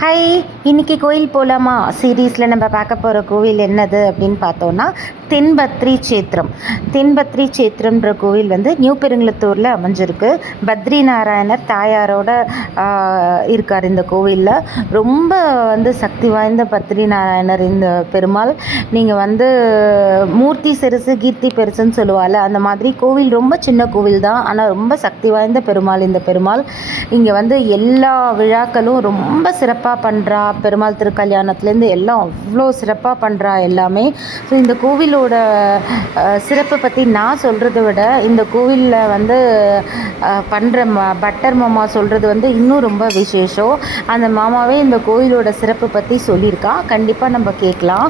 High இன்னைக்கு கோயில் போகலாமா சீரீஸில் நம்ம பார்க்க போகிற கோவில் என்னது அப்படின்னு பார்த்தோன்னா தென்பத்ரி சேத்திரம். தென்பத்ரி சேத்திரம்ன்ற கோவில் வந்து நியூ பெருங்குளத்தூரில் அமைஞ்சிருக்கு. பத்ரி நாராயணர் தாயாரோட இருக்கார் இந்த கோவிலில். ரொம்ப வந்து சக்தி வாய்ந்த பத்ரி நாராயணர் இந்த பெருமாள். நீங்கள் வந்து மூர்த்தி சிறுசு கீர்த்தி பெருசுன்னு சொல்லுவாள் அந்த மாதிரி கோவில் ரொம்ப சின்ன கோவில் தான். ஆனால் ரொம்ப சக்தி வாய்ந்த பெருமாள் இந்த பெருமாள். இங்கே வந்து எல்லா விழாக்களும் ரொம்ப சிறப்பாக பண்ணுறா பெருமாள் திருக்கல்யாணத்துலேருந்து எல்லாம் அவ்வளோ சிறப்பாக பண்ணுறா எல்லாமே. ஸோ இந்த கோவிலோட சிறப்பை பற்றி நான் சொல்கிறத விட இந்த கோவிலில் வந்து பண்ணுற ம பட்டர் மாமா சொல்கிறது வந்து இன்னும் ரொம்ப விசேஷம். அந்த மாமாவே இந்த கோவிலோட சிறப்பை பற்றி சொல்லியிருக்கா. கண்டிப்பாக நம்ம கேட்கலாம்.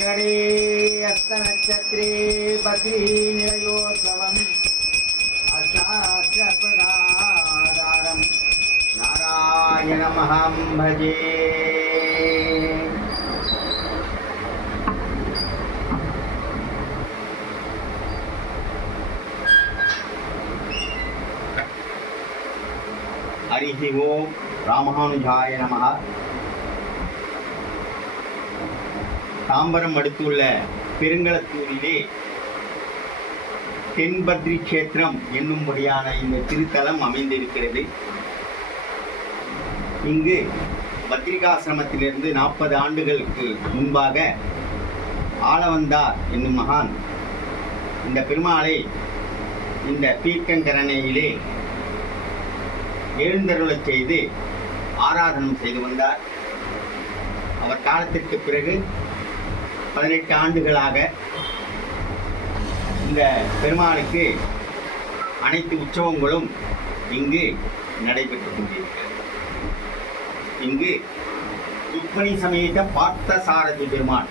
पुष्करे हस्तनक्षत्रे बद्रीनिलयोत्सवम् अष्टाक्षप्रदारम् नारायणमहं भजे हरिः ओं रामानुजाय नमः। தாம்பரம் அடுத்துள்ள பெருங்களத்தூரிலே தென்பத்ரி கஷேத்திரம் என்னும்படியான இந்த திருத்தலம் அமைந்திருக்கிறது. இங்கு பத்ரிகாசிரமத்திலிருந்து நாற்பது ஆண்டுகளுக்கு முன்பாக ஆளவந்தார் என்னும் மகான். இந்த பெருமாளை இந்த பீர்க்கங்கரணையிலே எழுந்தருளச் செய்து ஆராதனம் செய்து வந்தார். அவர் காலத்திற்கு பிறகு பதினெட்டு ஆண்டுகளாக இந்த பெருமாளுக்கு அனைத்து உற்சவங்களும் இங்கு நடைபெற்று கொண்டிருக்கிறது. இங்கு ருக்மணி சமேத பார்த்த சாரதி பெருமாள்.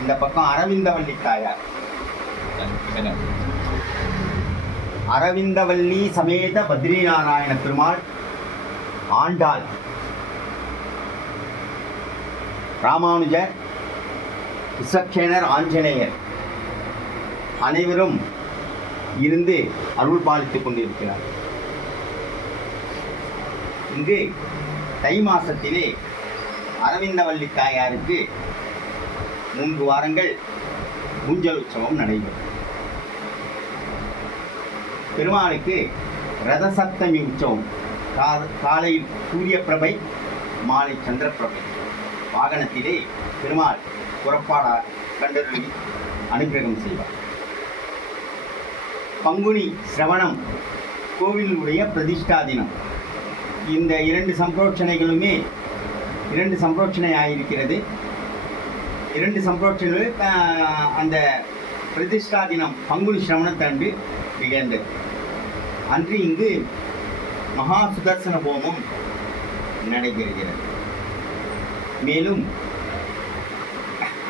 இந்த பக்கம் அரவிந்தவல்லி தாயார் அரவிந்தவல்லி சமேத பத்ரிநாராயண பெருமாள் ஆண்டாள். ராமானுஜர் விஸ்வக்சேனர் ஆஞ்சநேயர் அனைவரும் இருந்து அருள் பாலித்துக் கொண்டிருக்கிறார். இங்கு தை மாசத்திலே அரவிந்தவல்லி தாயாருக்கு மூன்று வாரங்கள் ஊஞ்சல் உற்சவம் நடைபெறும். பெருமாளுக்கு ரதசப்தமி உற்சவம் கா- காலையில் சூரிய பிரபை மாலை சந்திரபிரபை வாகனத்திலே பெருமாள் புறப்பாடார் கண்டறி அனுகிரகம் செய்வார். பங்குனி சிரவணம் கோவிலுடைய பிரதிஷ்டா தினம். இந்த இரண்டு சம்பரோட்சணைகளுமே இரண்டு சம்பரோட்சணை ஆகியிருக்கிறது இரண்டு சம்பரோட்சணைகள் அந்த பிரதிஷ்டா தினம் பங்குனி சிரவணத்தன்று நிகழ்ந்தது. அன்று இங்கு மகா சுதர்சன ஹோமம் நடைபெறுகிறது. மேலும்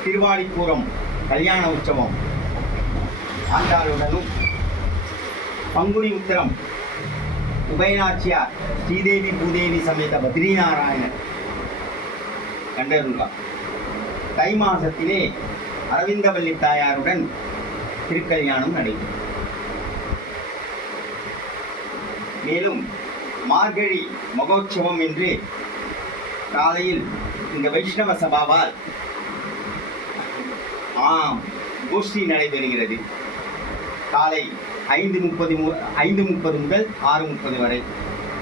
திருவாடிப்புறம் கல்யாண உற்சவம். ஆண்டாளுடனும் பங்குனி உத்திரம். உபயநாச்சியார் ஸ்ரீதேவி பூதேவி சமேத பத்ரிநாராயணர் கண்டருள்ளார் தை மாசத்திலே அரவிந்தவல்லி தாயாருடன் திருக்கல்யாணம் நடைபெறும். மேலும் மார்கழி மகோற்சவம் என்று காலையில் இந்த வைஷ்ணவ சபாவால் ஆம் கோஷ்டி நடைபெறுகிறது. காலை ஐந்து முப்பது மு- ஐந்து முப்பது முதல் ஆறு முப்பது வரை.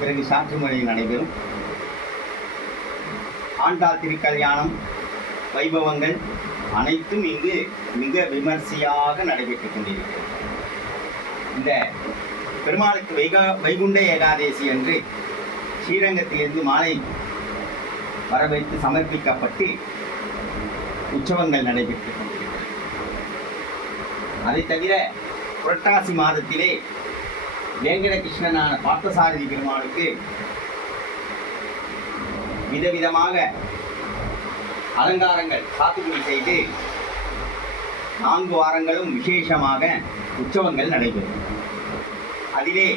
பிறகு சாற்று முறை நடைபெறும். ஆண்டாள் திருக்கல்யாணம் வைபவங்கள் அனைத்தும் இங்கு மிக விமர்சையாக நடைபெற்றுக் கொண்டிருக்கிறது. இந்த பெருமாளுக்கு வைகா வைகுண்ட ஏகாதேசி அன்று ஸ்ரீரங்கத்திலிருந்து மாலை வரவேற்று சமர்ப்பிக்கப்பட்டு உற்சவங்கள் நடைபெற்று கொண்டிருக்கிறது. அதை தவிர புரட்டாசி மாதத்திலே வேங்கட கிருஷ்ணனான பார்த்தசாரதி பெருமாளுக்கு விதவிதமாக அலங்காரங்கள் சாத்துக்குடி செய்து நான்கு வாரங்களும் விசேஷமாக உற்சவங்கள் நடைபெறும். அதிலே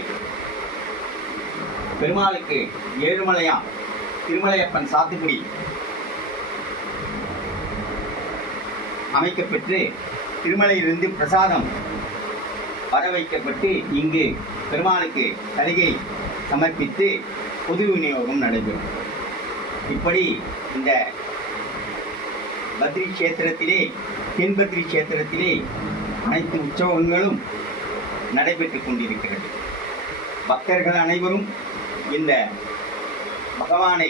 பெருமாளுக்கு ஏழுமலையான் திருமலையப்பன் சாத்துக்குடி அமைக்கப்பெற்று திருமலையிலிருந்து பிரசாதம் வர வைக்கப்பட்டு இங்கு பெருமாளுக்கு சலுகை சமர்ப்பித்து பொது விநியோகம் நடைபெறும். இப்படி இந்த பத்ரி கஷேத்திரத்திலே தென்பத்ரி கஷேத்திரத்திலே அனைத்து உற்சவங்களும் நடைபெற்று கொண்டிருக்கிறது. பக்தர்கள் அனைவரும் இந்த பகவானை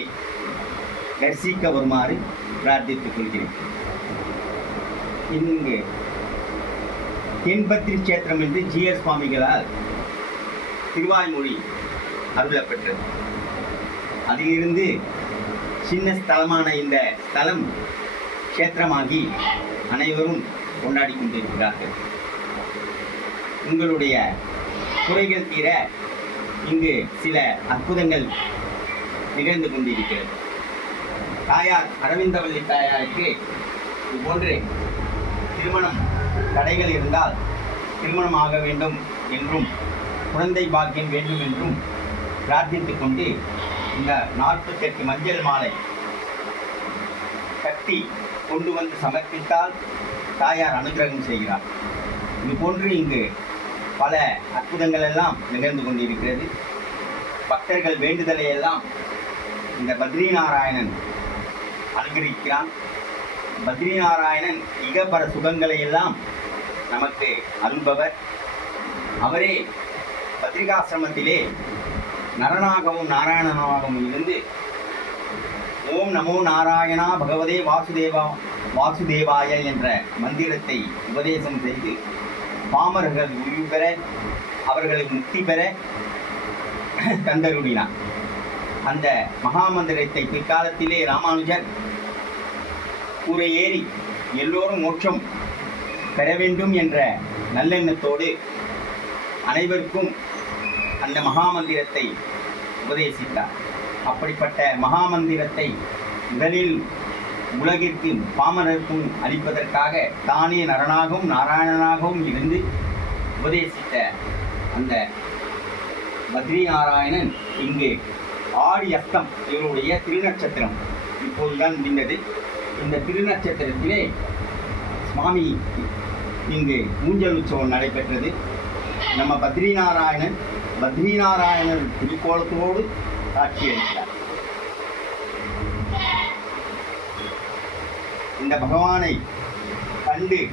தரிசிக்க வருமாறு பிரார்த்தித்துக் கொள்கிறேன். இங்கு தென்பத்திரி கஷேத்திரம் என்று ஜிஎஸ் சுவாமிகளால் திருவாய்மொழி அருளப்பெற்றது அதிலிருந்து சின்ன ஸ்தலமான இந்த ஸ்தலம் கஷேத்திரமாகி அனைவரும் கொண்டாடி கொண்டிருக்கிறார்கள். உங்களுடைய குறைகள் தீர இங்கு சில அற்புதங்கள் நிகழ்ந்து கொண்டிருக்கிறது. தாயார் அரவிந்தவல்லி தாயாருக்கு இதுபோன்று திருமணம் தடைகள் இருந்தால் திருமணம் ஆக வேண்டும் என்றும் குழந்தை பாக்கியம் வேண்டும் என்றும் பிரார்த்தித்து கொண்டு இந்த நாற்பத்தெட்டு மஞ்சள் மாலை கட்டி கொண்டு வந்து சமர்ப்பித்தால் தாயார் அனுகிரகம் செய்கிறார். இது போன்று இங்கு பல அற்புதங்கள் எல்லாம் நிகழ்ந்து கொண்டிருக்கிறது. பக்தர்கள் வேண்டுதலை எல்லாம் இந்த பத்ரிநாராயணன் அனுகிரிக்கிறான் பத்ரிநாராயணன் இகபர சுகங்களை எல்லாம் நமக்கு அருள்பவர். அவரே பத்ரிகாசிரமத்திலே நரனாகவும் நாராயணனாகவும் இருந்து ஓம் நமோ நாராயணா பகவதே வாசுதேவா வாசுதேவாய என்ற மந்திரத்தை உபதேசம் செய்து பாமர்கள் உயிர் பெற அவர்களை முக்தி பெற தந்தருடினார் அந்த மகாமந்திரத்தை பிற்காலத்திலே ராமானுஜர் கூரை ஏறி எல்லோரும் மோட்சம் பெற வேண்டும் என்ற நல்லெண்ணத்தோடு அனைவருக்கும் அந்த மகாமந்திரத்தை உபதேசித்தார். அப்படிப்பட்ட மகாமந்திரத்தை முதலில் உலகிற்கு பாமரருக்கும் அளிப்பதற்காக தானே நரனாகவும் நாராயணனாகவும் இருந்து உபதேசித்த அந்த பத்ரி நாராயணன் இங்கு ஆடி அஸ்தம் இவருடைய திருநட்சத்திரம். இப்போதுதான் முடிந்தது. இந்த திருநட்சத்திரத்திலே சுவாமி இங்கு ஊஞ்சல் உற்சவம் நடைபெற்றது. நம்ம பத்ரிநாராயணன் பத்ரிநாராயணர் திருக்கோலத்தோடு காட்சியளித்தார் இந்த பகவானை கண்டு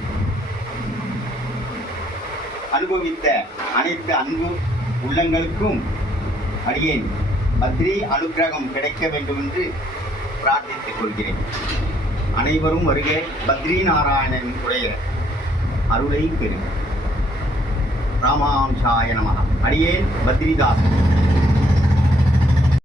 அனுபவித்த அனைத்து அன்பு உள்ளங்களுக்கும் அடியேன். பத்ரி அனுக்கிரகம் கிடைக்க வேண்டும் என்று பிரார்த்தித்துக் கொள்கிறேன். அனைவரும் வருக பத்ரி நாராயணன் உடைய அருளை பெறுக. ராமாம்சாய நம. அடியேன் பத்ரிதாசன்.